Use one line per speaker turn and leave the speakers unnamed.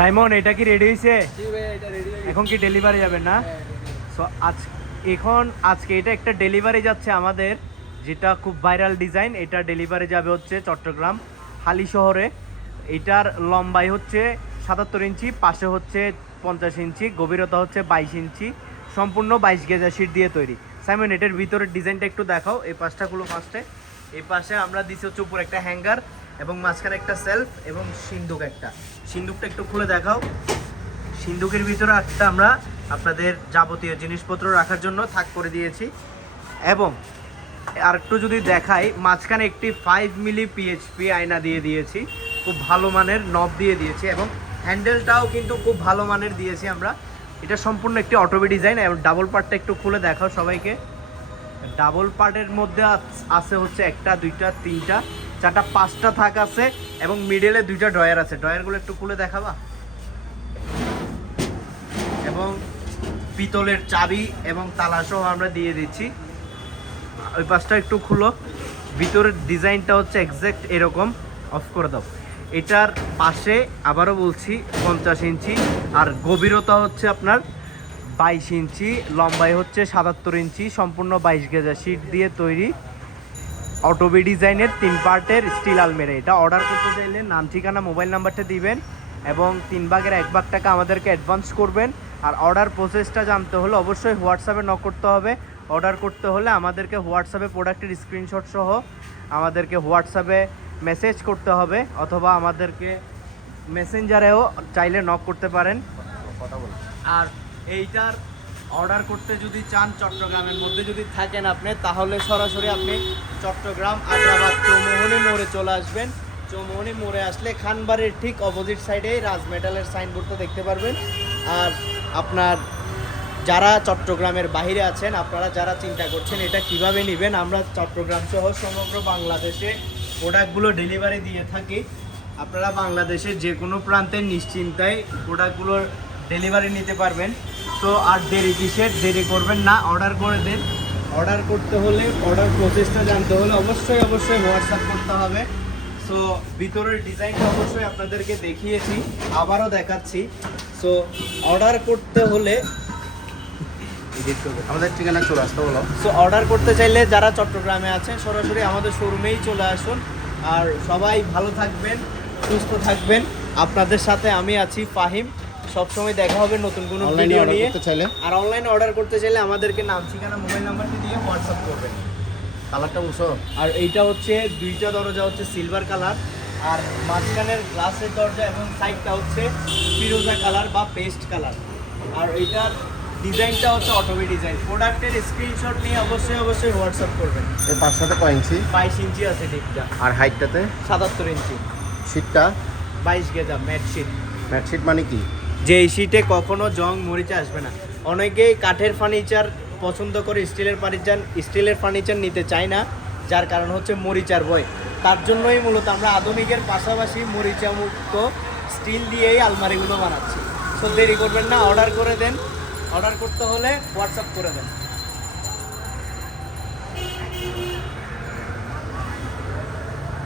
Simon এটা কি ready হয়েছে
এটা
এখন কি ডেলিভারি যাবেন না?
হ্যাঁ,
সো আজ এখন আজকে এটা একটা ডেলিভারি যাচ্ছে আমাদের যেটা খুব ভাইরাল ডিজাইন এটা ডেলিভারি যাবে হচ্ছে চট্টগ্রাম হালি শহরে। এটার লম্বাই হচ্ছে সাতাত্তর ইঞ্চি পাশে হচ্ছে পঞ্চাশ ইঞ্চি গভীরতা হচ্ছে বাইশ ইঞ্চি। সম্পূর্ণ বাইশ গেজা শিট দিয়ে তৈরি। সাইমন এটার ভিতরের ডিজাইনটা একটু দেখাও। এই পাশটা খুলো ফার্স্টে এই পাশে আমরা দিচ্ছি হচ্ছে উপর একটা হ্যাঙ্গার এবং মাঝখানে একটা সেলফ এবং সিন্দুক একটা। সিন্দুকটা একটু খুলে দেখাও। সিন্ধুকের ভিতরে একটা আমরা আপনাদের যাবতীয় জিনিসপত্র রাখার জন্য থাক করে দিয়েছি। এবং আর একটু যদি দেখাই, মাঝখানে একটি ফাইভ মিলি পিএইচপি আয়না দিয়ে দিয়েছি। খুব ভালো মানের নব দিয়ে দিয়েছি এবং হ্যান্ডেলটাও কিন্তু খুব ভালো মানের দিয়েছি আমরা। এটা সম্পূর্ণ একটি অটোবি ডিজাইন এবং ডাবল পার্টটা একটু খুলে দেখাও সবাইকে। ডাবল পার্টের মধ্যে আছে হচ্ছে একটা, দুইটা, তিনটা। চারটা পাঁচটা থাক আছে এবং মিডলে দুইটা ড্রয়ার আছে। ড্রয়ারগুলো একটু খুলে দেখাবা? এবং পিতলের চাবি এবং তালা সহ আমরা দিয়ে দিচ্ছি। ওই পাশটা একটু খুলো। ভিতরের ডিজাইনটা হচ্ছে এক্স্যাক্ট এরকম। অফ করে দাও। এটার পাশে আবারও বলছি পঞ্চাশ ইঞ্চি। আর গভীরতা হচ্ছে আপনার বাইশ ইঞ্চি। লম্বাই হচ্ছে সাতাত্তর ইঞ্চি। সম্পূর্ণ বাইশ গেজা শিট দিয়ে তৈরি। অটোবি ডিজাইনের তিন পার্টের স্টিল আলমেরা। এটা অর্ডার করতে চাইলে নাম, ঠিকানা মোবাইল নাম্বারটা দিবেন এবং তিন ভাগের এক ভাগ টাকা আমাদেরকে অ্যাডভান্স করবেন। আর অর্ডার প্রসেসটা জানতে হলে অবশ্যই হোয়াটসঅ্যাপে নক করতে হবে। অর্ডার করতে হলে আমাদেরকে হোয়াটসঅ্যাপে প্রোডাক্টের স্ক্রিনশট সহ আমাদেরকে হোয়াটসঅ্যাপে মেসেজ করতে হবে অথবা আমাদেরকে মেসেঞ্জারেও চাইলে নক করতে পারেন। আর এইটার অর্ডার করতে যদি চান চট্টগ্রামের মধ্যে যদি থাকেন আপনি, তাহলে সরাসরি আপনি চট্টগ্রাম আগ্রাবাদ চৌমোহনী মোড়ে চলে আসবেন। চৌমোহনী মোড়ে আসলে খানবাড়ির ঠিক অপোজিট সাইডে রাজ মেটালের সাইনবোর্ডটা দেখতে পারবেন। আর আপনার যারা চট্টগ্রামের বাইরে আছেন, আপনারা যারা চিন্তা করছেন এটা কীভাবে নেবেন, আমরা চট্টগ্রাম সহ সমগ্র বাংলাদেশে প্রোডাক্টগুলো ডেলিভারি দিয়ে থাকি। আপনারা বাংলাদেশের যে কোনো প্রান্তে নিশ্চিন্তায় প্রোডাক্টগুলোর ডেলিভারি নিতে পারবেন। তো আর দেরি কিসের? দেরি করবেন না অর্ডার করে দেন। অর্ডার করতে হলে অর্ডার প্রসেসটা জানতে হলে অবশ্যই অবশ্যই হোয়াটসঅ্যাপ করতে হবে। সো ভিতরের ডিজাইনটা অবশ্যই আপনাদেরকে দেখিয়েছি আবারও দেখাচ্ছি। সো অর্ডার করতে হলে
আমাদের ঠিকানা চলে আসতে বলো।
সো অর্ডার করতে চাইলে যারা চট্টগ্রামে আছেন সরাসরি আমাদের শোরুমেই চলে আসুন। আর সবাই ভালো থাকবেন সুস্থ থাকবেন। আপনাদের সাথে আমি আছি ফাহিম। সবসময় দেখা হবে নতুন কোনো ভিডিও নিয়ে।
চাইলে?
আর অনলাইনে অর্ডার করতে চাইলে আমাদেরকে নাম ঠিকানা মোবাইল নাম্বারটি দিয়ে হোয়াটসঅ্যাপ করবেন।
কালারটা বুঝছ
আর এইটা হচ্ছে দুইটা দরজা হচ্ছে সিলভার কালার আর মাঝখানের গ্লাসের দরজা এবং সাইডটা হচ্ছে ফিরোজা কালার বা পেস্ট কালার আর এইটার ডিজাইনটা হচ্ছে অটোবি ডিজাইন প্রোডাক্টের স্ক্রিনশট নিয়ে অবশ্যই অবশ্যই হোয়াটসঅ্যাপ করবেন।
এই পাঁচটাতে কয় ইঞ্চি?
বাইশ ইঞ্চি আছে ঠিকটা
আর হাইটটাতে
সাতাত্তর ইঞ্চি।
শীটটা
বাইশ গেজা ম্যাট শিট
ম্যাটশিট মানে কি?
যে এই শীতে কখনো জং মরিচা আসবে না। অনেকেই কাঠের ফার্নিচার পছন্দ করে স্টিলের ফার্নিচার স্টিলের ফার্নিচার নিতে চায় না, যার কারণ হচ্ছে মরিচার বয় তার জন্যই মূলত আমরা আধুনিকের পাশাপাশি মরিচামুক্ত স্টিল দিয়েই আলমারিগুলো বানাচ্ছি। সো দেরি করবেন না অর্ডার করে দেন। অর্ডার করতে হলে হোয়াটসঅ্যাপ করে দেন।